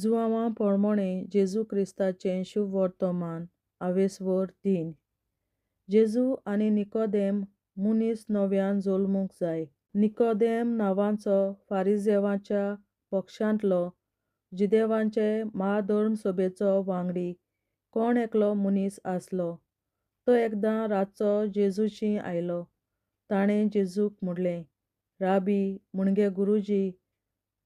जुआंवा पोरमोणे जेजू क्रिस्ताचें शुभ वर्तमान आवेसवर 3. जेजू आनी निकोदेम मुनीस नव्यान जल्मूंक जाय. निकोदेम नांवाचो फारिजेवांच्या पक्षांतलो जुदेवांचे महाधर्म सभेचो वांगडी कोण एकलो मनीस आसलो. तो एकदां रातचो जेजूची आयलो. ताणें जेजूक म्हणलें, राबी म्हणजे गुरुजी,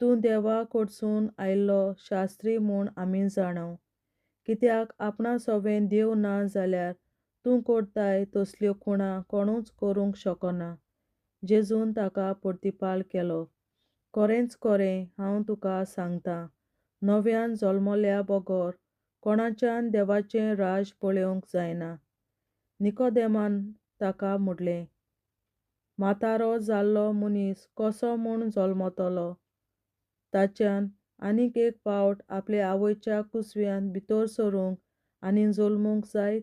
तूं देवा कडसून आयिल्लो शास्त्री म्हूण आमी जाणव. कित्याक आपणा सोबें देव ना जाल्यार तूं करताय तसल्यो खुणा कोणूच करूंक शकना. जेजून ताका प्रतिपाल केलो, खरेंच खरें हांव तुका सांगतां, नव्यान जल्मल्या बगर कोणाच्यान देवाचें राज पळोवंक जायना. निकोदेमान ताका म्हणलें, म्हातारो जाल्लो मनीस कसो म्हूण जल्मतलो? ताच्यान आनीक एक फावट आपले आवयच्या कुसव्यान भितर सरूंक आनी जल्मूंक जायत?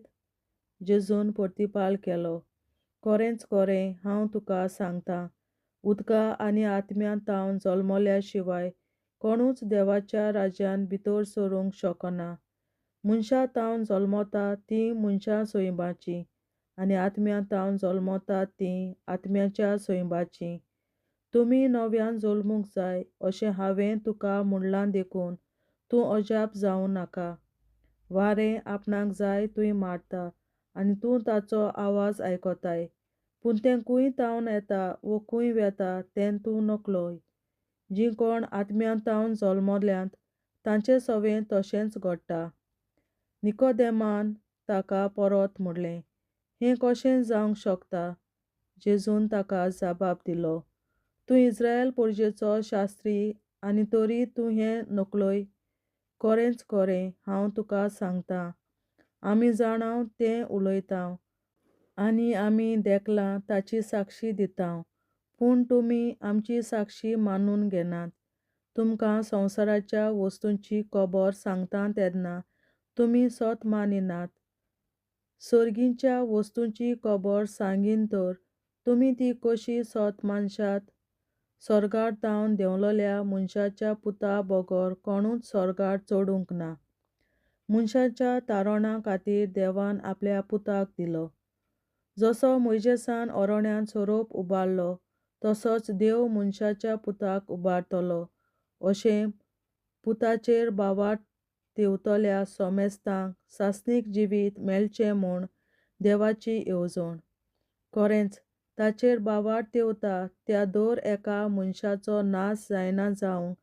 जेजून प्रतिपाल केलो, खरेंच खरें हांव तुका सांगतां, उदका आनी आत्म्यान तावन जल्मल्या शिवाय कोणूच देवाच्या राज्यान भितर सरूंक शकना. मनशां तावन जल्मतात तीं मनशां सोयीबाचीं आनी आत्म्यान तावन जल्मतात तीं आत्म्याच्या सोयीबाचीं. तुमी नव्यान जल्मूंक जाय अशें हांवें तुका म्हणलां देखून तूं अजाप जावं नाका. वारें आपणाक जाय थंय मारता आनी तूं ताचो आवाज आयकताय, पूण तें खंय तावन येता वो खंय वेता तें तूं नकळोय. जीं कोण आत्म्यान तावन जल्मल्यांत तांचे सवें तशेंच घडटा. निकोदेमान ताका परत म्हणलें, हें कशें जावंक शकता? जेजून ताका जापाप दिलो, तूं इस्रायल परजेचो शास्त्री आनी तरी तूं हें नकळोय? खरेंच खरें हांव तुका सांगतां, आमी जाणाव तें उलयतांव आनी आमी देखलां ताची साक्षी दितांव, पूण तुमी आमची साक्षी मानून घेनात. तुमकां संवसाराच्या वस्तूंची खबर सांगता तेन्ना तुमी सत मानिनात. सर्गीच्या वस्तूंची खबर सांगीन तर तुमी ती कशी सत मानशात? स्वर्गार तावन देंवलेल्या मनशाच्या पुता बगर कोणूच स्वर्गार चडूंक ना. मनशाच्या तारणा खातीर देवान आपल्या पुताक दिलो. जसो मोइजेसान अरण्यात सोरोप उबारलो तसोच देव मनशाच्या पुताक उबारतलो. अशें पुताचेर बावाट तेवतल्या सोमेस्तांक सासणीक जिवीत मेळचें म्हूण देवाची येवजण. खरेंच ताचेर बावाट तेवता त्या दर एका मनशाचो नाश जायना जावंक,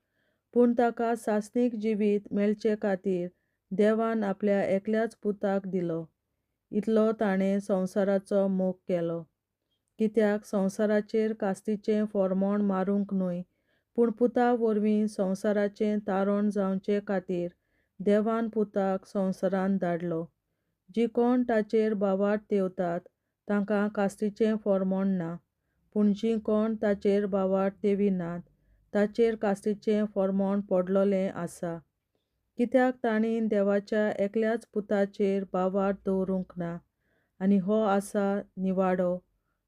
पूण ताका सासणीक जिवीत मेळचे खातीर देवान आपल्या एकल्याच पुताक दिलो. इतलो ताणें संवसाराचो मोग केलो. कित्याक संवसाराचेर कास्तीचें फर्मोण मारूंक न्हय, पूण पुता वरवीं संवसाराचें तारण जावचे खातीर देवान पुताक संवसारांत धाडलो. जीं कोण ताचेर बावाट तेवतात तांकां कास्तीचें फर्मोण ना, पूण जीं कोण ताचेर बावाट तेविनात ताचेर कास्तीचें फर्मोण पडलोलें आसा. कित्याक तांणी देवाच्या एकल्याच पुताचेर बावाट दवरूंक ना. आनी हो आसा निवाडो.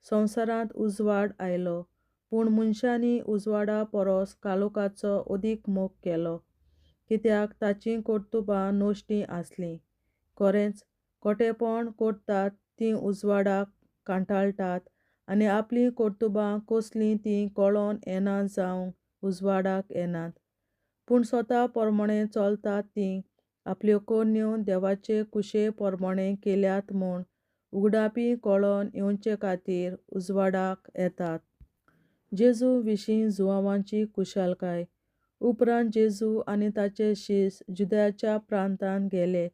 संवसारांत उजवाड आयलो, पूण मनशांनी उजवाडा परस काळोखाचो अदीक मोग केलो, कित्याक ताचीं कर्तुबां नश्टीं आसलीं. खरेंच खोटेपण करतात तीं उजवाडाक कांठाळटात आनी आपलीं कर्तुबां कसलीं तीं कळोन येना जावंक उजवाडाक येनात. पूण स्वता प्रमाणें चलतात तीं आपल्यो कन्यो देवाचे कुशे प्रमाणें केल्यात म्हूण उगडापी कळोन येवचे खातीर उजवाडाक येतात. जेजू विशीं जुआंवांची कुशलकाय. उपरांत जेजू आनी ताचे शिश्य जुदेयाच्या प्रांतांत गेले.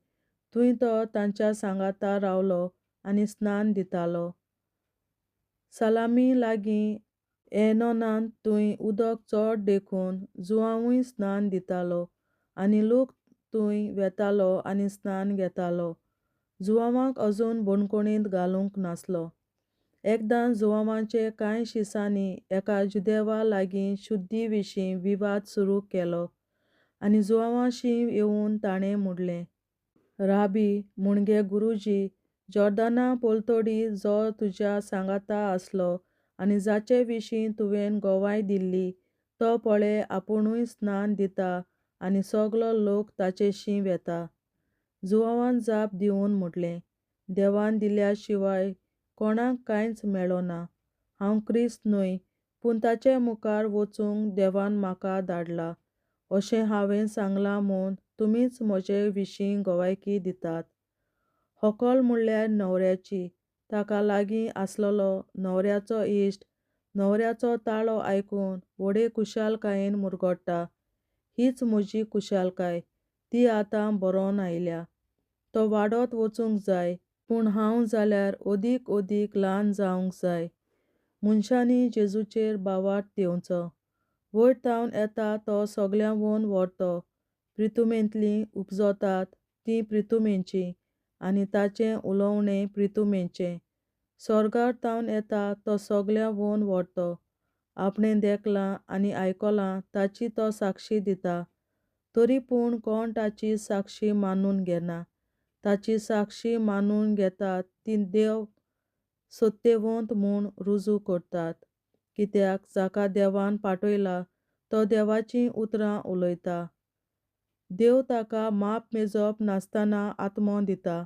थंय तो तांच्या सांगाता रावलो आनी स्नान दितालो. सालामी लागीं एनोनांत थंय उदक चड देखून जुआंवूय स्नान दितालो आनी लोक थंय वेतालो आनी स्नान घेतालो. जुआंवाक अजून बंदखणींत घालूंक नासलो. एकदां जुआंवाचे कांय शिसांनी एका जुदेवा लागीं शुद्धी विशीं विवाद सुरू केलो आनी जुआंवाशीं येवन ताणें म्हणलें, राबी म्हणजे गुरुजी, जॉर्दाना पलतडी जो तुज्या सांगाता आसलो आनी जाचे विशीं तुवें गवाय दिल्ली तो पळय आपुणूय स्नान दिता आनी सगलो लोक ताचेशी वेता. जुवावान जाप दिवन म्हटलें, देवान दिल्या शिवाय कोणाक कांयच मेळना. हांव क्रिस्त न्हय, पूण ताचे मुखार वचूंक देवान म्हाका धाडला अशें हांवें सांगलां म्हूण तुमीच म्हजे विशीं गवायकी दितात. व्हंकल म्हणल्यार न्हवऱ्याची. ताका लागीं आसलेलो न्हवऱ्याचो इश्ट न्हवऱ्याचो ताळो आयकून व्हडे खुशालकायेन मुरगोडटा. हीच म्हजी खुशालकाय. ती आतां बरोवन आयल्या. तो वाडत वचूंक जाय, पूण हांव जाल्यार ओदीक ओदीक ल्हान जावंक जाय. मनशांनी जेजूचेर बावाट दिवचो. वयर तावन येता तो सगल्यांवन व्हरतो. प्रितुमेंतलीं उपजतात तीं प्रितुमेचीं, आनी ताचें उलोवणें प्रितुमेचें. स्वर्गार तावन येता तो सगल्यांवन व्हरतो. आपणें देखलां आनी आयकलां ताची तो साक्षी दिता. तरी पूण कोण ताची साक्षी मानून घेना. ताची साक्षी मानून घेतात तीं देव सत्यवंत म्हूण रुजू करतात. कित्याक जाका देवान पाठयला तो देवाचीं उतरां उलयता. देव ताका माप मेजप नासतना आत्मो दिता.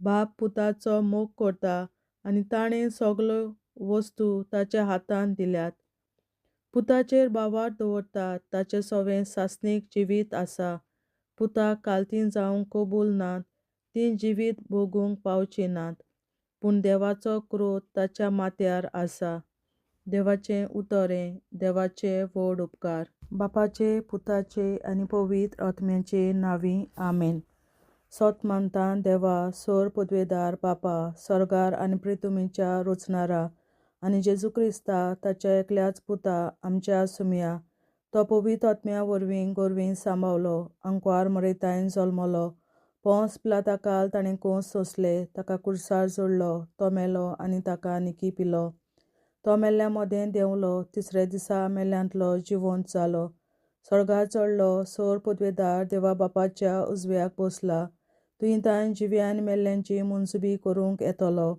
बाप पुताचो मोग करता आनी ताणें सगल्यो वस्तू ताच्या हातांत दिल्यात. पुताचेर बावाट दवरतात ताचें सवें सासणीक जिवीत आसा. पुताक काल्तीं जावंक कबूल नात, तीं जिवीत भोगूंक पावचीं नात. पूण देवाचो क्रोध ताच्या माथ्यार आसा. देवाचें उतरें. देवाचे व्हड उपकार. बापाचे, पुताचे आनी पवित्र आत्म्याचे नांवीं आमेन. सोत मानता देवा, सोर पदवेदार बापा, स्वर्गार आनी प्रितुमेच्या रचणारा, आनी जेजू क्रिस्ता ताच्या एकल्याच पुता आमच्या सुमया. तो पवित्र आत्म्या वरवीं गोरवीं सांबावलो, अंकवार मरयतायन जल्मलो. पोंस पिलाताकाल ताणें कोंस सोंसले, ताका कुर्सार जोडलो, तो मेलो आनी ताका निकी पिलो. तो मेल्ल्या मोदें देंवलो, तिसऱ्या दिसा मेल्ल्यांतलो जिवंत जालो. स्वर्गार चडलो, सोर पदवेदार देवा बापाच्या उजव्याक बसला. तुयेंतान जिव्या आनी मेल्ल्यांची मुनसुबी करूंक येतलो.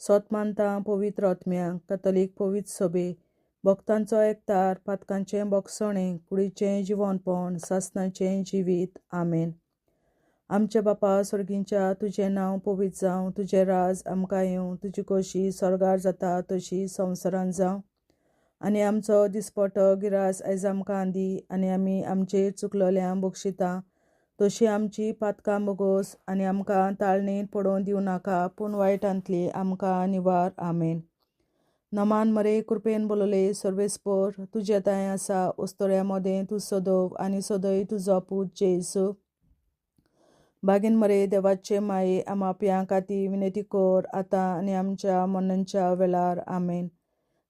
सोत मानता पवित्र आत्म्याक, कॅथोलीक पवित्र सभे, भक्तांचो एकतार, पातकांचें बोगसणें, कुडीचें जिवंतपण, सासणाचें जिवीत. आमेन. आमचे बापा स्वर्गींच्या, तुजें नांव पवित्र जावं, तुजें राज आमकां येवं, तुजी खोशी स्वर्गार जाता तशी संवसारांत जावं. आनी आमचो दिसपट्टो गिरास आयज आमकां दी, आनी आमी आमचेर चुकलोल्यांक बक्षिता तशी आमची पातकां बोगोस, आनी आमकां ताळणेंत पडोवन दिवं नाका, पूण वायटांतली आमकां निवार. आमेन. नमान मरे कृपेन बोलोले सर्वेस्पर, तुजे ताय आसा उस्तोऱ्या मोदें तूं सोदोव, आनी सोदय तुजो पूत जेजू. बागीन मरे देवाचे माये, आमाप्यां खातीर विनंती कर, आतां आनी आमच्या मरणाच्या वेळार. आमेन.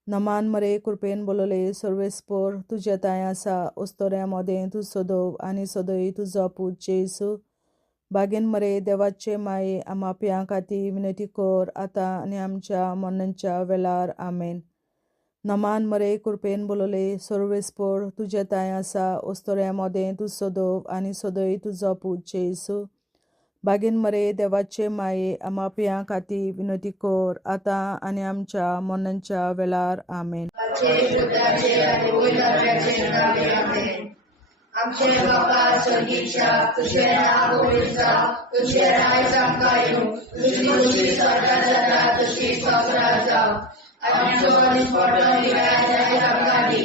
नमान मरे कृपेन बोलोले सर्वेस्पर, तुजे ताय आसा उस्तोऱ्या मोदें तूं सोदोव, आनी सोदय तुजो पूत जेजू. बागीन मरे देवाचे माये, आमाप्यां खातीर विनंती कर, आतां आनी आमच्या मरणाच्या वेळार. आमेन. नमान मरे कृपेन बोलोले सर्वेस्पर, तुजे ताय आसा उस्तोऱ्या मोदें तूं सोदोव, आनी सोदय तुजो पूत जेजू. बागीन मरे देवाचे माये, आमाप्यां खातीर विनंती कर, आतां आनी आमच्या मरणाच्या वेळार. आमेन. आमचे बापा स्वर्गीच्या, तुझें नांव पवित्र जावं, तुजें राज आमकां येवं, तुजी खुशी स्वर्गार जाता तशी संवसारांत जावं. आनी आमचो दिसपट्टो गिरास आयज आमकां दी,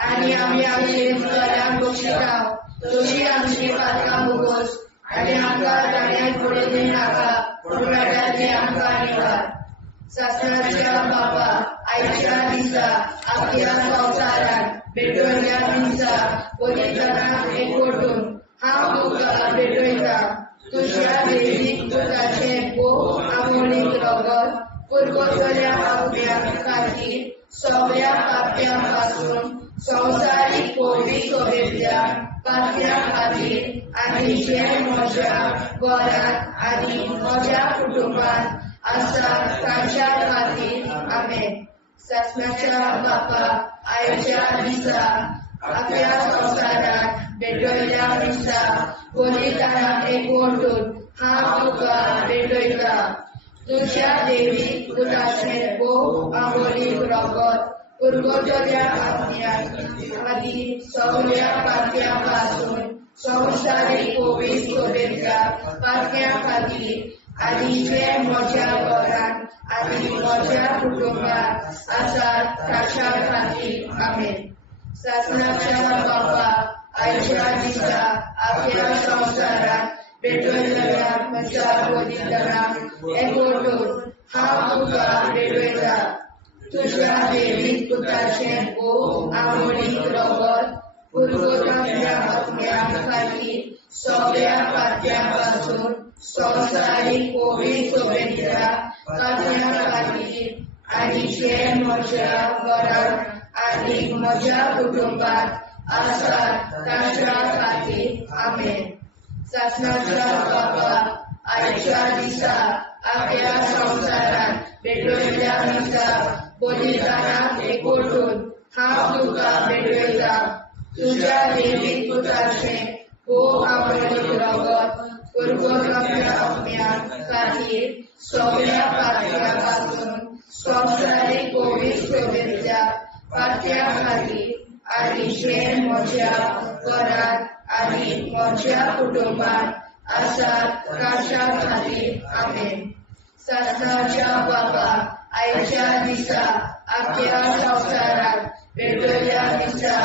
आनी आमी आमचे चुकलोल्यांक बक्षिता तशी आमची पातकां बोगोस, आनी आमकां ताळ्यांत पडोवन दिवं नाका, पूण वायटांतली आमकां निवार. सासणाच्या बापा, आयच्या दिसा आमच्या संवसारांत भेटवयल्या दिसा पवित्रतांत एकवटून हांव तुका भेटयता. तुज्या देवीक पुताचें भोव आमोणीक रगत पुरगोसल्या आत्म्या खातीर सगळ्या पाप्यां पासून संवसारीक पवित्र सभेंतल्या पात्या खातीर, आनी जे म्हज्या घरांत आनी म्हज्या कुटुंबांत आसा तांच्या खातीर. आमेन. सासणाच्या बापा, आयच्या दिसा आपल्या संवसारांत भेटवयल्या दिसा पवित्रतांत एकवटून हांव तुका भेटयता. तुज्या देवीक पुताचें भोव आमोणीक रगत पुरगोसल्या आत्म्या खातीर सगळ्या पाप्यां पासून संवसारीक कोवीड शुभेच्छा पातळ्या खातीर आनी जे म्हज्या घरांत आनी म्हज्या कुटुंबात आसात ताच्या खातीर आमेन. शासनाच्या बाबा आयच्या दिसा आपल्या संवसारात भेटयल्या म्हज्या बलिदानाक एकवटून हांव तुका भेटयता. तुज्या देवीक पुताचें आमोणीक रगत पुरगोटांतल्या आत्म्या खातीर सगळ्या पात्या पासून संवसारीक कोवीड शुभेच्छा पातळ्या खातीर आनी जे म्हज्या घरांत आनी म्हज्या कुटुंबात आसात ताच्या खातीर आमेन. शासनाच्या बाबा आयच्या दिसा आपल्या संवसारात भेटयल्या दिसा बलिदानाक एकवटून हांव तुका भेटयता. तुज्या देवीक पुताचें आमोणीक रगत पुरगोटांतल्या आत्म्या खातीर सगळ्या पात्या पासून संवसारीक कोवीड शुभेच्छा पातळ्या खातीर आनी जे म्हज्या घरांत आनी म्हज्या कुटुंबात आसात ताच्या खातीर आमेन. शासनाच्या बाबा आयच्या दिसा आपल्या संवसारात भेटयल्या दिसा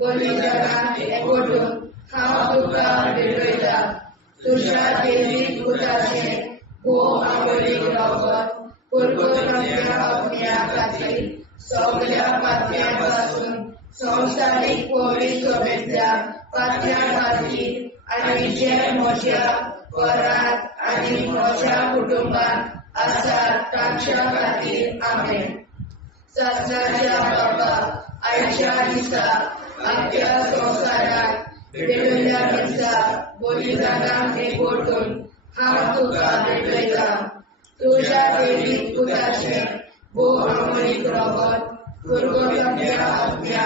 बलिदानाक एकवटून हांव तुका भेटयता. तुज्या देवीक पुताचें आमोणीक रगत पुरगोटांतल्या आत्म्या खातीर सगळ्या पात्या पासून संवसारीक कोवीड शुभेच्छा पातळ्या खातीर आनी जे म्हज्या घरांत आनी म्हज्या कुटुंबात आसात ताच्या खातीर आमेन. शासनाच्या बाबा आयच्या दिसा आपल्या संवसारात भेटयल्या दिसा बलिदानाक एकवटून हांव तुका भेटयता. तुज्या देवीक पुताचें आमोणीक रगत पुरगोटांतल्या आत्म्या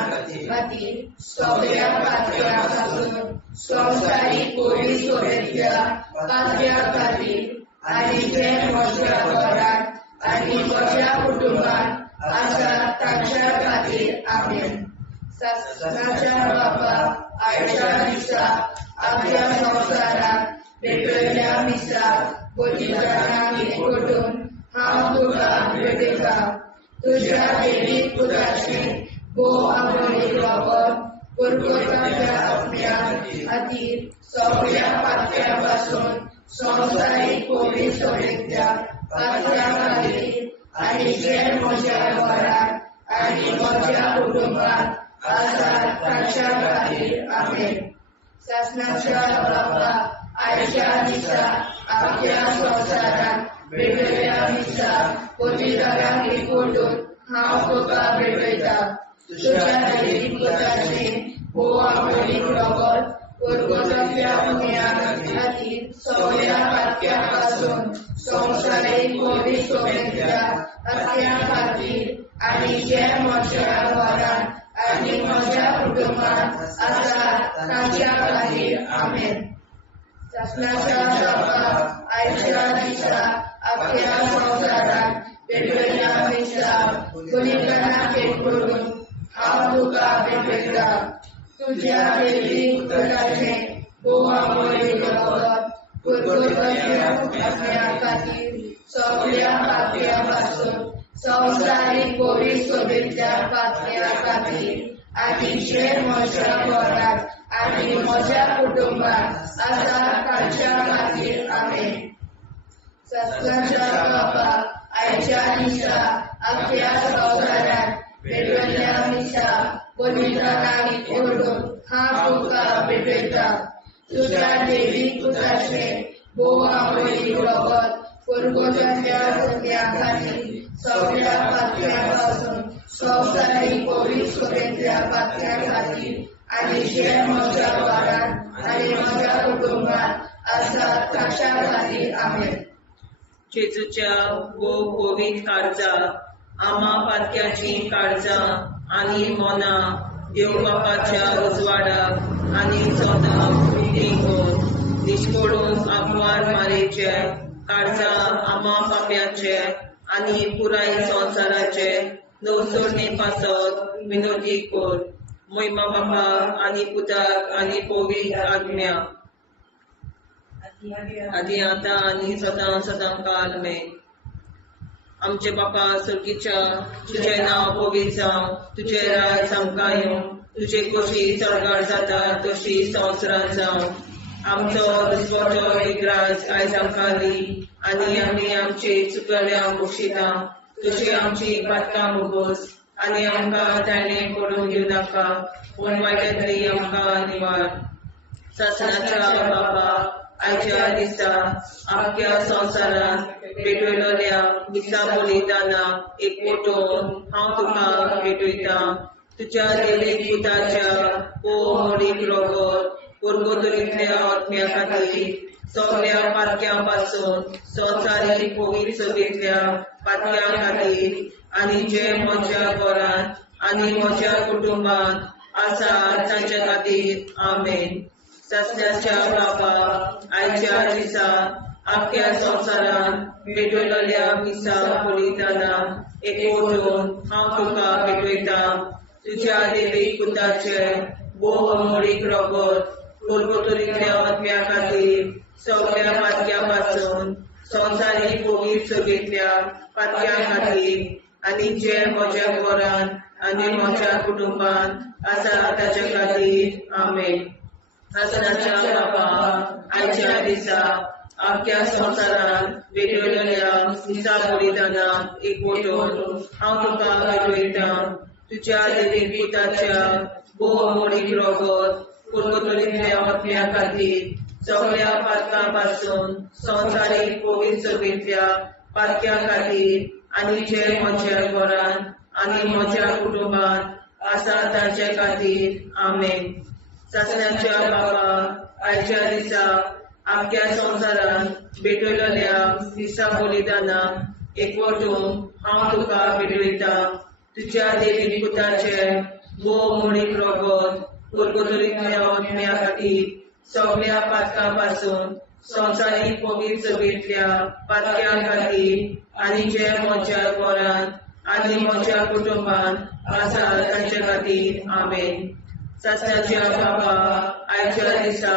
खातीर सगळ्या पात्या पासून संवसारीक कोवीड शुभेच्छा पातळ्या खातीर आनी जे म्हज्या घरांत आनी म्हज्या कुटुंबात आसात ताच्या खातीर आमेन. शासनाच्या बाबा आयच्या दिसा आपल्या संवसारात भेटयल्या दिसा बलिदानाक एकवटून हांव तुका भेटयता. तुज्या देवीक पुताचें आमोणीक रगत पुरगोटांतल्या आत्म्या खातीर सगळ्या पात्या पासून संवसारीक कोवीड शुभेच्छा पातळ्या खातीर आनी जे म्हज्या घरांत आनी म्हज्या कुटुंबात आसात ताच्या खातीर आमेन. शासनाच्या बाबा आयच्या दिसा आपल्या संवसारात भेटयल्या दिसा बलिदानाक एकवटून हांव तुका भेटयता. तुज्या देवीक पुताचें आमोणीक रगत पुरगोटांतल्या आत्म्या खातीर सगळ्या पात्या पासून संवसारीक कोवीड शुभेच्छा पातळ्या खातीर आनी जे म्हज्या घरांत आनी म्हज्या कुटुंबात आसात ताच्या खातीर आमेन. शासनाच्या बाबा आयच्या दिसा आपल्या संवसारात भेटयल्या दिसा बलिदानाक एकवटून हांव तुका भेटयता. तुज्या देवीक पुताचें आमोणीक रगत पुरगोटांतल्या आत्म्या खातीर सगळ्या पात्या पासून संवसारीक कोवीड शुभेच्छा पातळ्या खातीर आनी जे म्हज्या घरांत आनी म्हज्या कुटुंबात आसात ताच्या खातीर आमेन. शासनाच्या बाबा आयच्या दिसा आपल्या संवसारात भेटयल्या दिसा बलिदानाक एकवटून हांव तुका भेटयता. तुज्या देवीक पुताचें आमोणीक रगत पुरगोटांतल्या आत्म्या खातीर सगळ्या पात्या पासून संवसारीक कोवीड शुभेच्छा पातळ्या खातीर आनी जे म्हज्या घरांत आनी म्हज्या कुटुंबात आसात ताच्या खातीर आमेन. जेजूच्या कोवीड काळजा आमा पातक्याची काळजा आनी मोना देव बापाच्या उजवाडाक आनी सदांच उक्ती निश्कोडून आग्वार मारेचे काळजा आमा पाप्याचे आनी पुराय संवसाराचे नवसोडणे पासत विनोदी कोर. मोहिमा बापा आणि पुताक आणि पवित्र आत्म्या आधी आता आणि सदां सदां काल मे आमचे बापा सर्गीच्या तुझे नाव पवित्र जावं, तुझे राज आमकां येवं, तुझे कशी सरकार जाता तशी संवसारांत जावं. आमचो दिसवटो विग्राज आयज आमकां दी आनी आमी आमचे चुकल्यांक बक्षिता. तशी आमची पातकां मुगोस आनी आमकां ताणें पडून दिवं नाका, पूण वायटांतली आमकां निवार. सासणाच्या बापा आयच्या दिसा आख्या संवसारांत भेटयलोल्या दिसा बलिदाना एकवटून हांव तुका भेटयता. तुज्या देवीक पुताच्या मोडीक रोगोत पुर्गोतरींतल्या आत्म्या खातीर सगळ्या पातक्यां पासून संवसारीक पवित्र सभेंतल्या पातक्यां खातीर आनी जे म्हज्या घरांत आनी म्हज्या कुटुंबांत आसा तांच्या खातीर आमेन. सासण्याच्या बापा आयच्या दिसा आख्या संवसारांत भेटयलोल्या दिसा बलिदाना एकवटून हांव तुका भेटयता. तुज्या देवीक पुताचे मोडीक रोगोत पुर्गोतरींतल्या आत्म्या खातीर सगळ्या पातक्यां पासून संवसारीक पवित्र सभेंतल्या पातक्यां खातीर आनी जे म्हज्या घरांत आनी म्हज्या कुटुंबांत आसा ताच्या खातीर आमेन. सासणाच्या बापा आयच्या दिसा आख्या संवसारांत भेटयलोल्या दिसा बलिदाना एकवटून हांव तुका भेटयता. तुज्या देवीक पुताच्या मोडीक रोगोत पुर्गोतरींतल्या आत्म्या खातीर सगळ्या पातकां पासून संवसारीक पवित्र सभेंतल्या पातक्यां खातीर आनी जे म्हज्या घरांत आनी म्हज्या कुटुंबांत आसा तांचे खातीर आमेन. सासण्याच्या बापा आयच्या दिसा आख्या संवसारांत भेटयलोल्या दिसा बलिदाना एकवटून हांव तुका भेटयता. तुज्या देवीक पुताचे मोडीक रोगोत पुर्गोतरींतल्या आत्म्या खातीर सगळ्या पातकां पासून संवसारीक पवित्र सभेंतल्या पातक्यां खातीर आनी जे म्हज्या घरांत आनी म्हज्या कुटुंबांत आसा तांचे खातीर आमेन. सासण्याच्या बापा आयच्या दिसा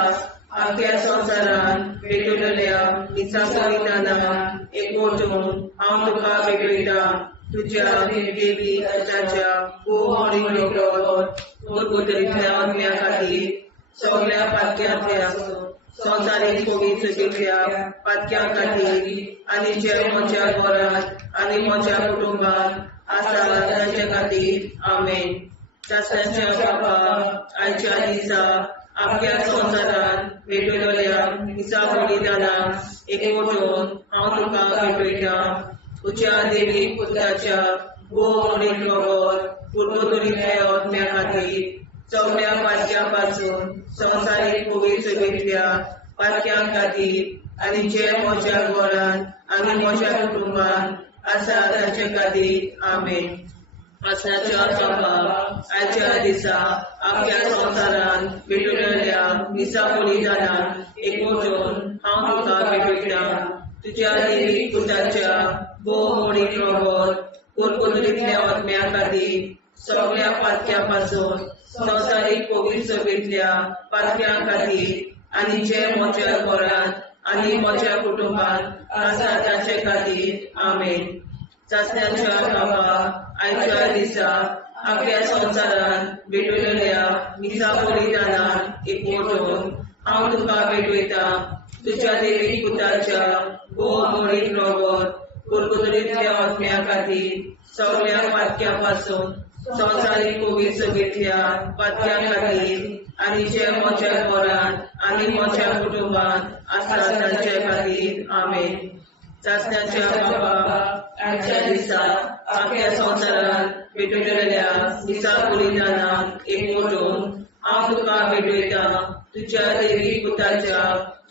आख्या संवसारांत भेटयलोल्या दिसा बलिदाना एकवटून हांव तुका भेटयता. तुज्या देवीक पुताच्या मोडीक रोगोत पुर्गोतरींतल्या आत्म्या खातीर सगळ्या पातक्यांतल्या संवसारीक पवित्र सभेंतल्या पातक्यां खातीर आनी जे म्हज्या घरांत आनी म्हज्या कुटुंबांत आसा तांचे खातीर आमेन. सासण्याच्या बापा आयच्या दिसा आख्या संवसारांत भेटयलोल्या दिसा बलिदाना एकवटून हांव तुका भेटयता. तुज्या देवीक पुताच्या मोडीक रोगोत पुर्गोतरींतल्या आत्म्या खातीर सगळ्या पातक्यां पासून संवसारीक पवित्र सभेंतल्या पातक्यां खातीर आनी जे म्हज्या घरांत आनी म्हज्या कुटुंबांत आसा तांचे खातीर आमेन. सासण्याच्या बापा आयच्या दिसा आख्या संवसारांत भेटयलोल्या दिसा बलिदाना एकवटून हांव तुका भेटयता. तुज्या देवीक पुताच्या मोडीक रोगोत पुर्गोतरींतल्या आत्म्या खातीर सगळ्या पातक्यां पासून संवसारीक पवित्र सभेंतल्या पातक्यां खातीर आनी जे म्हज्या घरांत आनी म्हज्या कुटुंबांत आसा तांचे खातीर आमेन. सासण्याच्या बापा आयच्या दिसा आख्या संवसारांत भेटयलोल्या दिसा बलिदाना एकवटून हांव तुका भेटयता. तुज्या देवीक पुताच्या मोडीक रोगोत पुर्गोतरींतल्या आत्म्या खातीर सगळ्या पातक्यां पासून संवसारीक पवित्र सभेंतल्या पातक्यां खातीर आनी जे म्हज्या घरांत आनी म्हज्या कुटुंबांत आसा तांचे खातीर आमेन. सासण्याच्या बापा आयच्या दिसा आख्या संवसारांत भेटयलोल्या दिसा बलिदाना एकवटून हांव तुका भेटयता. तुज्या देवीक पुताच्या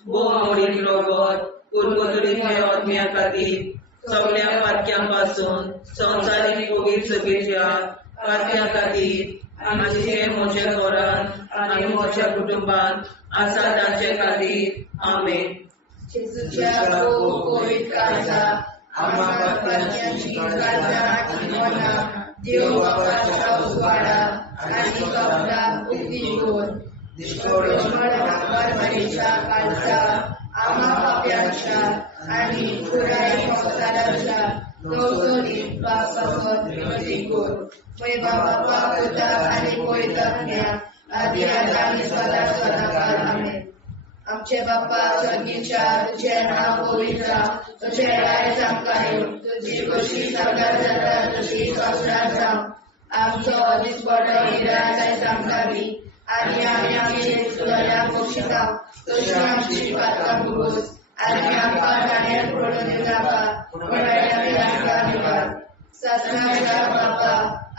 मोडीक रोगोत पुर्गोतरींतल्या आत्म्या खातीर सगळ्या पातक्यां पासून संवसारीक पवित्र सभेंतल्या पातक्यां खातीर आनी जे म्हज्या घरांत आनी म्हज्या कुटुंबांत आसा तांचे खातीर आमेन. जेजूच्या पवित्र काळजा आम्हा पातक्यांची काळजा आनी मना देव बापाच्या उजवाडा आणि कपडाक उगीर परमेच्या कालचा आम्हा पाप्यांच्या आणि पुराय संसाराच्या नवसोनीत पापावर विनंती कर. मय बाबा पुता आणि पवित्रज्ञा आदी आणि सदा सदाकाळ आमेन. आमचे बाप्पा स्वर्गीच्या तुझे नाव पवित्र, तुझे राय जावं, तुझी कशी सगळ्यात जाता तशी संसारात जावं. आमचो दिसपडो निराय सांगतावी आणि आम्ही आमचे सुधाऱ्या पोषिता तशी आमची पात्रां बुरूस आणि आमकां गाण्यात पडून दिनाका निवार. ससनाच्या बापा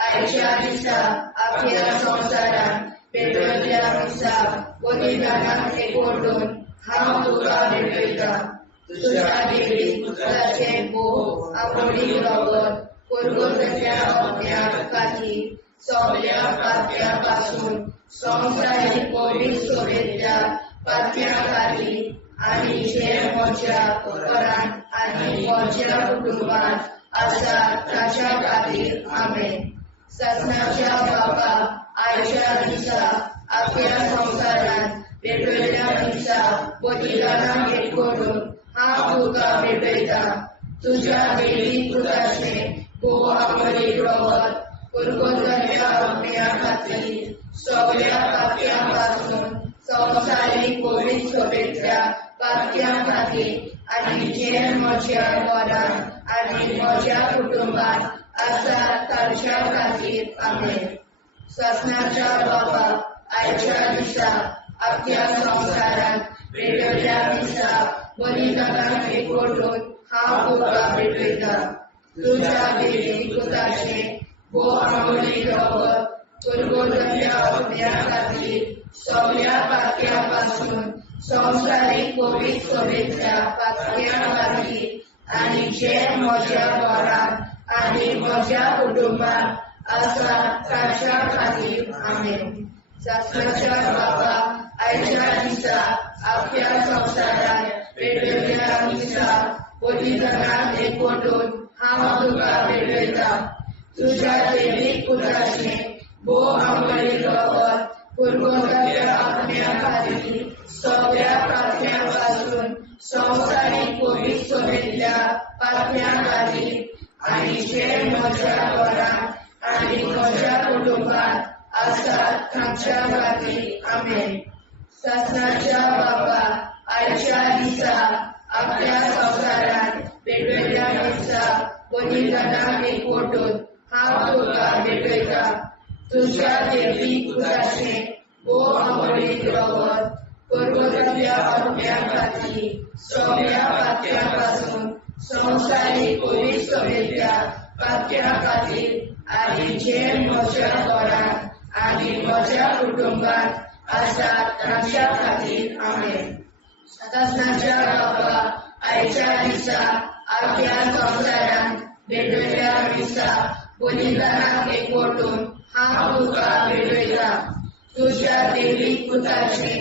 आयच्या दिसा आपल्या संसारात पेटवल्या दिसा बलिदानाक एकवटून हांव तुका भेटयता. तुझ्या देवी पुत्राचे भोव आवडी रगत पुरगोतल्या अज्ञात खातीर सगळ्या पाप्यापासून संसारीक पवित्र सोबेच्या पाप्या खातीर आणि जे म्हज्या घरांत आणि म्हज्या कुटुंबात आसा ताच्या खातीर आमेन. ससनाच्या बापा आयच्या दिसा आपल्या संसारात पेटवल्या दिसा बलिदानाक एकवटून हांव तुका भेटयता. तुझ्या देवी पुत्राचे भोव आवडी रगत पुरगोतल्या अज्ञा खातीर सगळ्या पाप्यापासून संसारीक पवित्र सोबेच्या पाप्या खातीर आणि जे म्हज्या घरांत आणि म्हज्या कुटुंबात आसा ताच्या खातीर आमेन. ससनाच्या बापा आयच्या दिसा आपल्या संसारात पेटवल्या दिसा बलिदानाक एकवटून हांव तुका भेटयता. तुझ्या देवी पुत्राचे भोव आवडी रगत पुरगोतल्या अज्ञा खातीर सगळ्या पाप्यापासून संसारीक पवित्र सोबेच्या पाप्या खातीर आणि जे म्हज्या घरांत आणि म्हज्या कुटुंबात आसा ताच्या खातीर आमेन. ससनाच्या बापा आयच्या दिसा आपल्या संसारात पेटवल्या दिसा बलिदानाक एकवटून हांव तुका भेटयता. तुझ्या देवी पुत्राचे भोव आवडी रगत पुरगोतल्या अज्ञा खातीर सगळ्या पाप्यापासून संसारीक पवित्र सोबेच्या पाप्या खातीर आणि जे म्हज्या घरांत आणि म्हज्या कुटुंबात आसा ताच्या खातीर आमेन. ससनाच्या बापा आयच्या दिसा आपल्या संसारात पेटवल्या दिसा बलिदानाक एकवटून हांव तुका भेटयता. तुझ्या देवी पुत्राचे भोव आवडी रगत पुरगोतल्या अज्ञा खातीर सगळ्या पाप्यापासून संसारीक पवित्र सोबेच्या पाप्या खातीर आणि जे म्हज्या घरांत आणि म्हज्या कुटुंबात आसा ताच्या खातीर आमेन. ससनाच्या बापा आयच्या दिसा आपल्या संसारात पेटवल्या दिसा बलिदानाक एकवटून हांव तुका भेटयता. तुझ्या देवी पुत्राचे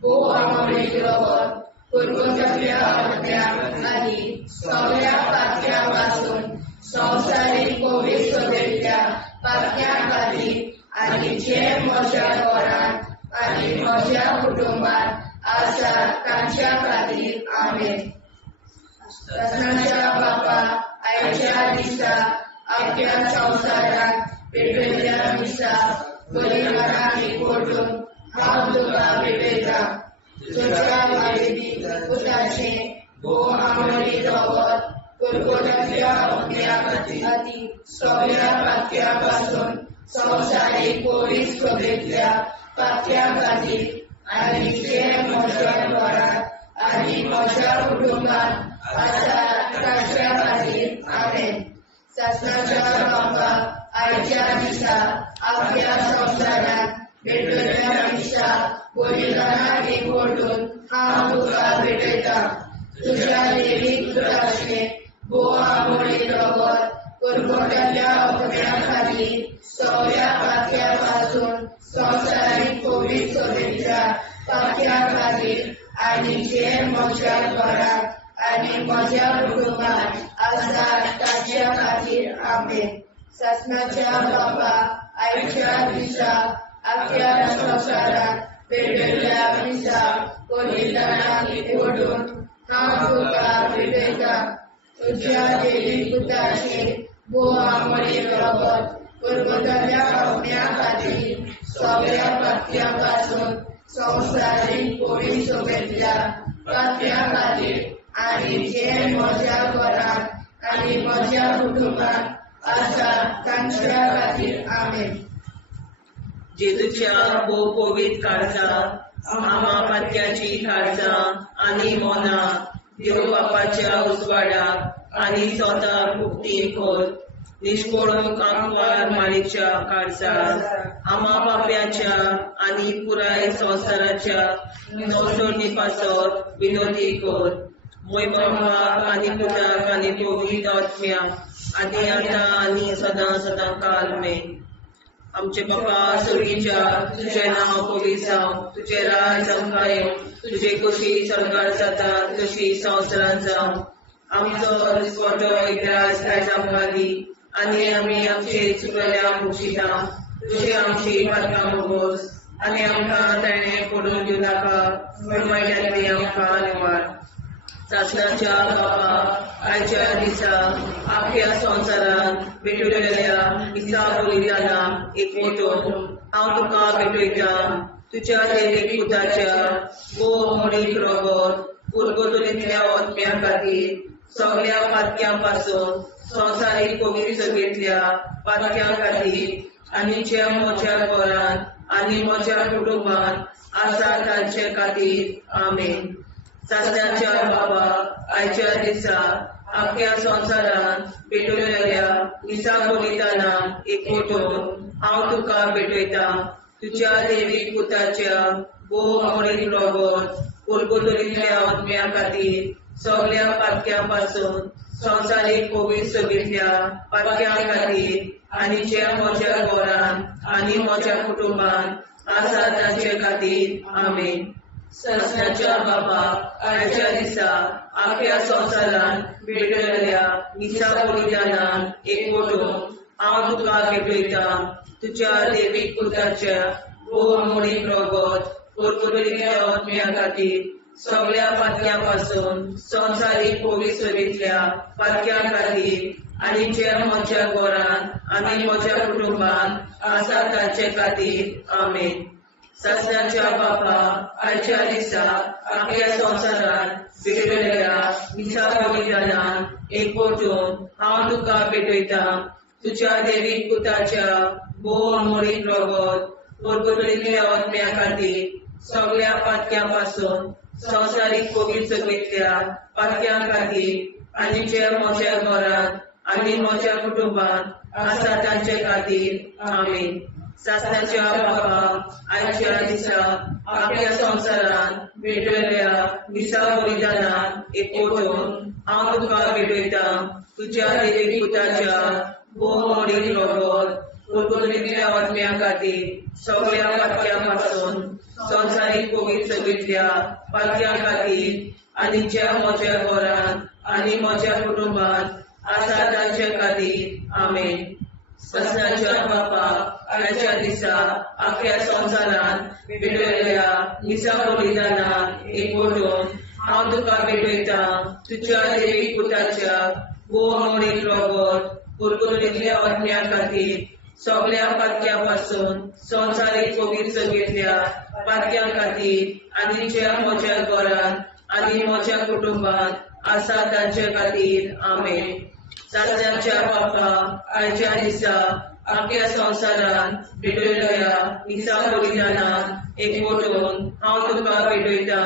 भोव आवडी रगत पुरगोतल्या अज्ञा खातीर सगळ्या पाप्यापासून संसारीक पवित्र सोबेच्या पाप्या खातीर आणि जे म्हज्या घरांत आणि म्हज्या कुटुंबात आसा ताच्या खातीर आमेन. ससनाच्या बापा आयच्या दिसा आपल्या संसारात पेटवल्या दिसा बलिदानाक एकवटून हांव तुका भेटयता. तुझ्या देवी पुत्राचे भोव आवडी रगत पुरगोतल्या अज्ञा खातीर सगळ्या पाप्यापासून संसारीक पवित्र सोबेच्या पाप्या खातीर आणि जे म्हज्या घरांत आणि म्हज्या कुटुंबात आसा ताच्या खातीर आमेन. ससनाच्या बापा आयच्या दिसा आपल्या संसारात पेटवल्या दिसा बलिदानाक एकवटून हांव तुका भेटयता. तुझ्या देवी पुत्राचे भोव आवडी रगत पुरगोतल्या अज्ञा खातीर सगळ्या पाप्यापासून संसारीक पवित्र सोबेच्या पाप्या खातीर आणि जे म्हज्या घरांत आणि म्हज्या कुटुंबात आसा ताच्या खातीर आमेन. ससनाच्या बापा आयच्या दिसा आख्या संवसारात पेटयल्या दिसा कोलिदानाक एकवटून हांव तुका भेटयता तुज्या देवी पुताचे बोवामळे रगत परबताच्या पावण्या खातीर सगळ्या पात्या पासून संवसारीक कोणी सोबेतल्या पात्या खातीर आनी जे म्हज्या घरांत आनी म्हज्या कुटुंबात आसा तांच्या खातीर आमेन. जेजूच्या भोव पवित्र काळजा आमा पात्याची काळजा आनी मोना देव बापाच्या उजवाडाक आनी स्वता मुक्ती खोल निष्पळून आंकवार माळेच्या काळजात आमा बाप्याच्या आनी पुराय संवसाराच्या नवसोनी पासत विनोदी कोर मोयबापाक आनी पुताक आनी पवित्र आत्म्याक आदी आतां आनी सदां सदां काल मेन. आमचे बापा सर्गीच्या तुझे नांव पवित्र जावं तुझे राज आमकां येवं तुझे कशी सरकार जाता तशी संवसारांत जावं आमचो दिसपटो एकदांच आयज आमकां दी आनी आमी आमचे चुकल्यांक बक्षिता तुझे आमची पातकां मोगोस आनी आमकां ताणें पडून दिवं नाका वायट्यांतली आमकां निवाड. सासणाच्या बापा आयच्या दिसा आख्या संवसारांत भेटलेल्या दिसा बलिदानाक एकवटून हांव तुका भेटयता तुज्या देवीक पुताच्या भोव मोडीक रगत पुरगतुलींतल्या आत्म्या खातीर सगळ्या पातक्यां पासून संवसारीक पवित्र सभेंतल्या पातक्यां खातीर आनी जे म्हज्या घरांत आनी म्हज्या कुटुंबांत आसा तांचे खातीर आमेन. सासण्याच्या बाबा आयच्या दिसा आख्या संवसारांत भेटलेल्या दिसा बलिदानाक एकवटून हांव तुका भेटयता तुज्या देवीक पुताच्या भोव मोडीक रगत पुरगतुलींतल्या आत्म्या खातीर सगळ्या पातक्यां पासून संवसारीक पवित्र सभेंतल्या पातक्यां खातीर आनी जे म्हज्या घरांत आनी म्हज्या कुटुंबांत आसा तांचे खातीर आमेन. सासण्याच्या बाबा आयच्या दिसा आख्या संवसारांत भेटलेल्या दिसा बलिदानाक एकवटून हांव तुका भेटयता तुज्या देवीक पुताच्या भोव मोडीक रगत पुरगतुलींतल्या आत्म्या खातीर सगळ्या पातक्यां पासून संवसारीक पवित्र सभेंतल्या पातक्यां खातीर आनी जे म्हज्या घरांत आनी म्हज्या कुटुंबांत आसा तांचे खातीर आमेन. सासण्याच्या बापा आयच्या दिसा आख्या संवसारांत भेटलेल्या दिसा बलिदानाक एकवटून हांव तुका भेटयता तुज्या देवीक पुताच्या भोव मोडीक रगत पुरगतुलींतल्या आत्म्या खातीर सगळ्या पातक्यां पासून संवसारीक पवित्र सभेंतल्या पातक्यां खातीर आनी जे म्हज्या घरांत आनी म्हज्या कुटुंबांत आसा तांचे खातीर आमेन. सासण्याच्या बापा आयच्या दिसा आख्या संवसारांत भेटलेल्या दिसा बलिदानाक एकवटून हांव तुका भेटयता तुज्या देवीक पुताच्या भोव मोडीक रगत पुरगतुलींतल्या आत्म्या खातीर सगळ्या पातक्यां पासून संवसारीक पवित्र सभेंतल्या पातक्यां खातीर आनी जे म्हज्या घरांत आनी म्हज्या कुटुंबांत आसा तांचे खातीर आमेन. सासण्याच्या बापा आयच्या दिसा आख्या संवसारांत भेटलेल्या दिसा बलिदानाक एकवटून हांव तुका भेटयता तुज्या देवीक पुताच्या भोव मोडीक रगत पुरगतुलींतल्या आत्म्या खातीर सगळ्या पातक्यां पासून संवसारीक पवित्र सभेंतल्या पातक्यां खातीर आनी जे म्हज्या घरांत आनी म्हज्या कुटुंबांत आसा तांचे खातीर आमेन. सासण्याच्या बापा आयच्या दिसा आख्या संवसारांत भेटलेल्या दिसा बलिदानाक एकवटून हांव तुका भेटयता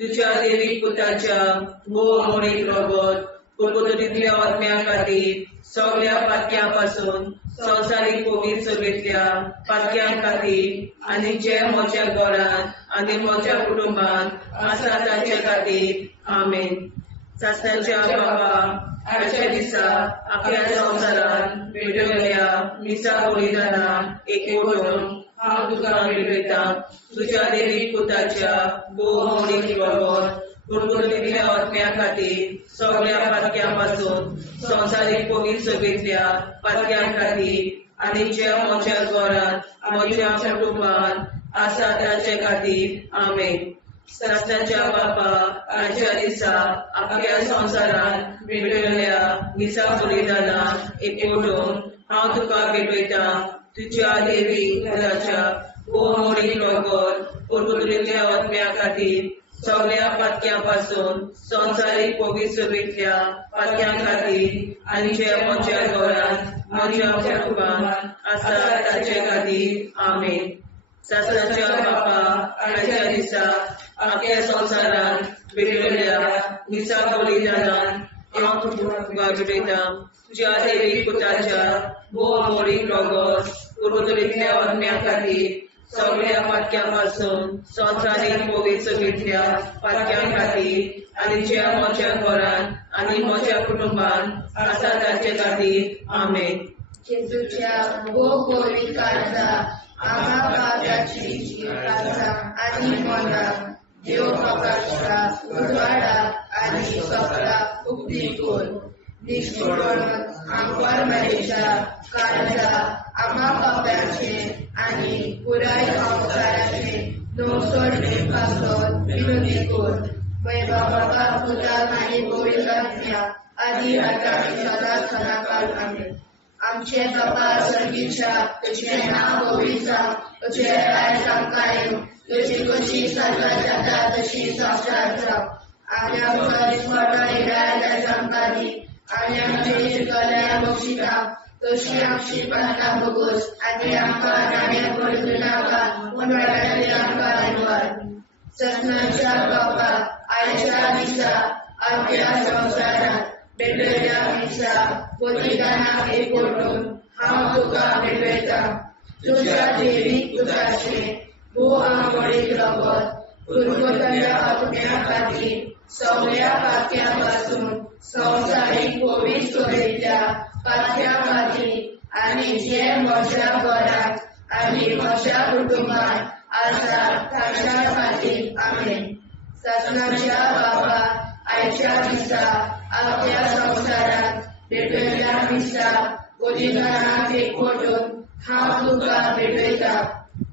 तुज्या देवीक पुताच्या भोव मोडीक रगत पुरगतुलींतल्या आत्म्या खातीर सगळ्या पातक्यां पासून संवसारीक पवित्र सभेंतल्या पातक्यां खातीर आनी जे म्हज्या घरांत आनी म्हज्या कुटुंबांत आसा तांचे खातीर आमेन. सासण्याच्या बापा आयच्या दिसा आख्या संवसारांत भेटलेल्या दिसा बलिदानाक एकवटून हांव तुका भेटयता तुज्या देवीक पुताच्या भोव मोडीक रगत पुरगतुलींतल्या आत्म्या खातीर सगळ्या पातक्यां पासून संवसारीक पवित्र सभेंतल्या पातक्यां खातीर आनी जे म्हज्या घरांत म्हज्या कुटुंबान आसा ताचे खातीर आमेन. सत्याच्या बापा आयच्या दिसा आपल्या संवसारान भेटयल्या दिसा बलिदानाक एकवटून हांव तुका भेटयता तुज्या देवी घराच्या मोडीक रगत परतुलेल्या आत्म्या खातीर सगळ्या पातक्यां पासून संवसारीक पवित्रतेंतल्या पातक्यां खातीर आनी जे म्हज्या घरांत म्हज्या कुटुंबान आसा ताचे खातीर आमेन. सत्याच्या बापा आयच्या दिसा आपल्या संवसारान भेटयल्या दिसा बलिदानान हांव तुका भेटयता तुज्या देवी पुताच्या मोडीक रगत परतुलेल्या आत्म्या खातीर सगळ्या पातक्यां पासून संवसारीक पवित्रतेंतल्या पातक्यां खातीर आनी जे म्हज्या घरांत आनी म्हज्या कुटुंबान आसा ताचे खातीर आमेन. जेजूच्या गोगोली काळजा आम्हा पाप्याची काळजा आनी मनाक देव बापाच्या उजवाडा आनी सपला उक्ती कर. निष्ठुरण आमकां मेळच्या काळजा आम्हा पाप्याचे आनी पुराय संवसाराचे नवसोडणे पासत विनोदी कर. बाबा पुताक आनी पवित्रात्म्या आदी आतां आनी सदांच सदांकाळ आमेन. आमचे बाबा सर्गीच्या तुझे नाव पवित्र तुझे आयज आमकां येवं तुजी कशी सारका जाता तशी संवसार जावं. आनी आमकां दिसपट्टो हिराय आमकां दी आनी आमचे शिकल्या बक्षिता तशी आमची प्रार्थना भोगोस आनी आमकां नाणे पडूं नाका पूण वायटांतली आमकां वाड. सत्नाच्या बापा आयच्या दिसा आपल्या संवसारांत भेटयल्या दिसा बलिदानाक एकवटून हांव तुका भेटयता तुज्या देवीक पुताचे मोडीक रगत परतुलेल्या आत्म्या खातीर सगळ्या पातक्यां पासून संवसारीक पवित्रतेंतल्या पातक्यां खातीर आनी जे म्हज्या घरांत आनी म्हज्या कुटुंबान आसा ताच्या खातीर आमेन. सत्नाच्या बापा आयच्या दिसा आपल्या संवसारांत भेटयल्या दिसा बलिदानाक एकवटून हांव तुका भेटयता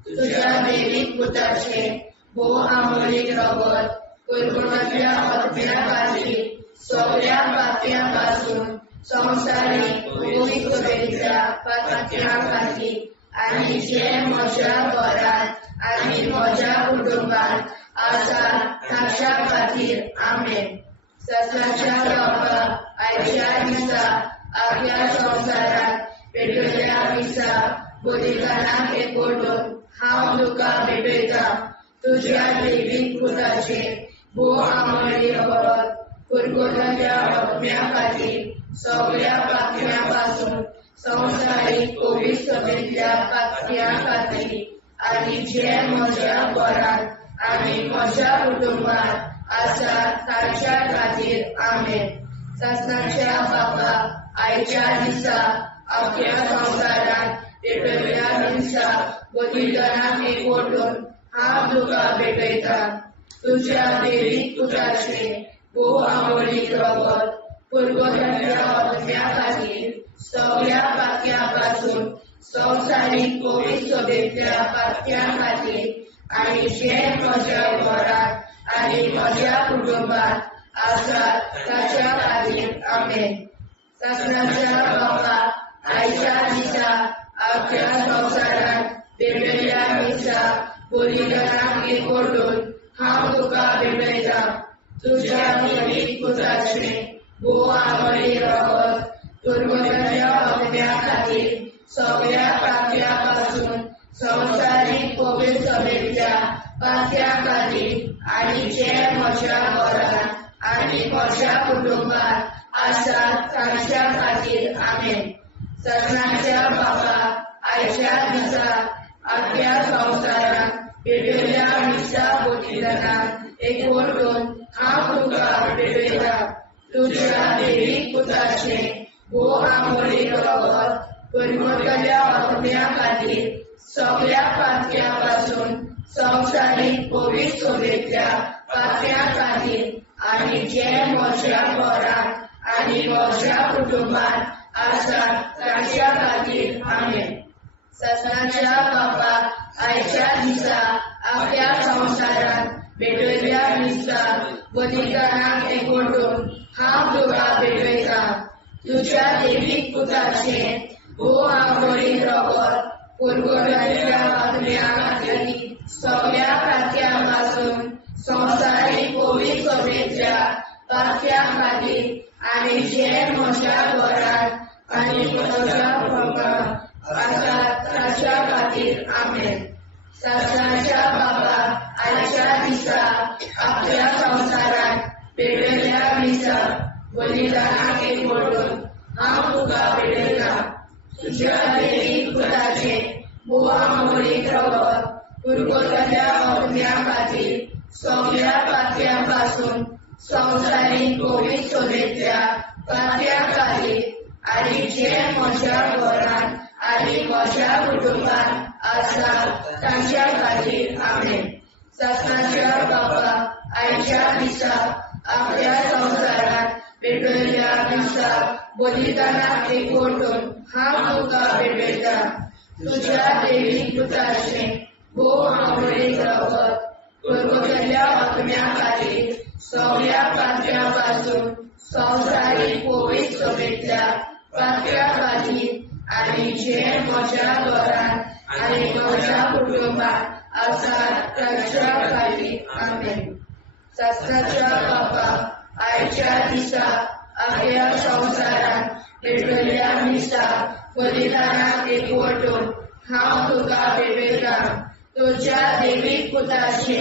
तुज्या देवीक पुताचे मोडीक रगत परतुलेल्या आत्म्या खातीर सगळ्या पातक्यां पासून संवसारीक पवित्रतेंतल्या पातक्यां खातीर आनी जे म्हज्या घरांत आनी म्हज्या कुटुंबान आसा ताच्या खातीर आमेन. सत्याच्या बापा आयच्या दिसा आपल्या संवसारांत भेटयल्या दिसा बलिदानाक एकवटून हांव तुका भेटयता तुज्या देवीक पुताचे मोडीक रगत परतुलेल्या आत्म्या खातीर सगळ्या पातक्यां पासून संवसारीक पवित्रतेंतल्या पातक्यां खातीर आनी जे म्हज्या घरांत आनी म्हज्या कुटुंबान आसा ताच्या खातीर आमेन. सत्नाच्या बापा आयच्या दिसा आपल्या संवसारांत भेटयल्या दिसा बलिदानाक एकवटून हांव तुका भेटयता तुज्या देवीक पुताचे मोडीक रगत परतुलेल्या आत्म्या खातीर सगळ्या पातक्यां पासून संवसारीक पवित्रतेंतल्या पातक्यां खातीर आनी जे म्हज्या घरांत आनी म्हज्या कुटुंबान आसा ताच्या खातीर आमेन. सत्नाच्या बापा आयच्या दिसा आपल्या संवसारांत भेटयल्या दिसा बलिदानाक एकवटून हांव तुका भेटयता तुज्या देवीक पुताचे मोडीक रगत परतुलेल्या आत्म्या खातीर सगळ्या पातक्यां पासून संवसारीक पवित्रतेंतल्या पातक्यां खातीर आनी जे म्हज्या घरांत आनी म्हज्या कुटुंबान आसा ताच्या खातीर आमेन. सत्नाच्या बापा आयच्या दिसा आपल्या संवसारांत भेटयल्या दिसा बलिदानाक एकवटून हांव तुका भेटयता तुज्या देवीक पुताचे मोडीक रगत परतुलेल्या आत्म्या खातीर सगळ्या पातक्यां पासून संवसारीक पवित्रतेंतल्या पातक्यां खातीर आनी जे म्हज्या घरांत आनी म्हज्या कुटुंबान आसा ताच्या खातीर आमेन. ससनाच्या बापाक आयच्या दिसा आपल्या संसारात भेटयल्या दिसा बलिदानाक एकवटून हांव तुका भेटयता तुझ्या देवीक पुताचे भोव आवडीन रगत पुरगोडाच्या बातम्या खातीर सगळ्या खात्यां पासून संवसारीक पवित्र सभेच्या पात्या खातीर आनी जे म्हज्या घरांत आनी म्हज्या पंगडांत आसात ताच्या खातीर आमेन. ससनाच्या बापाक आयच्या दिसा आपल्या संसारात भेटयल्या दिसा बलिदानाक एकवटून हांव तुका भेटयता तुझ्या देवीक पुताचे भोव आवडीन रगत पुरगोडाच्या बातम्या खातीर सगळ्या पात्यां पासून संवसारीक पवित्र सभेच्या पात्या खातीर आनी जे म्हज्या घरांत आनी म्हज्या कुटुंबांत आसा तांच्या खातीर आमेन. ससनाच्या बापाक आयच्या दिसा आपल्या संसारात भेटयल्या दिसा बलिदानाक एकवटून हांव तुका भेटयता तुझ्या देवीक पुताचे भोव आवडीन रगत पुरगोडाच्या बातम्या खातीर सगळ्या पात्यां पासून संवसारीक पवित्र सभेच्या पात्या खातीर आनी जे म्हज्या घरांत आनी म्हज्या कुटुंबांत आसा तांच्या खातीर आमेन. ससनाच्या बापाक आयच्या दिसा आपल्या संसारात भेटयल्या दिसा बलिदानाक एकवटून हांव तुका भेटयता तुझ्या देवीक पुताचे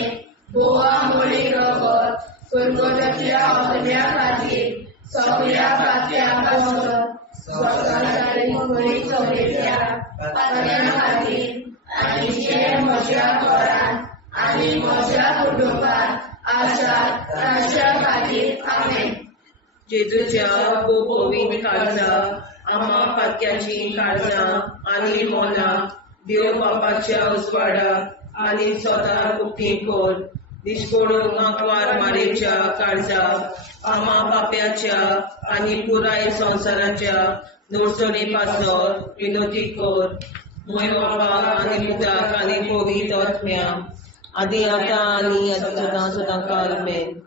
भोव आवडीन रगत पुरगोडाच्या बातम्या खातीर सगळ्या पात्यां पासून संवसारीक पवित्र सभेच्या पात्या खातीर आनी जे म्हज्या घरांत आनी म्हज्या कुटुंबांत आसा तांच्या खातीर आमेन. जेजूच्या पवित्र काळजा आम्हा पात्याची काळजा आनी मोला देव बापाच्या उजवाडाक आनी स्वता उक्ती कोर दिसपडून आंकवार मारेच्या काळजा आम्हा पाप्याच्या आनी पुराय संवसाराच्या नोडचणी पासर विनोदी कोर मोय बापाक आनी पुताक आनी पवित्र आत्म्या आदी आतां आनी सदां सदां काल आमेन.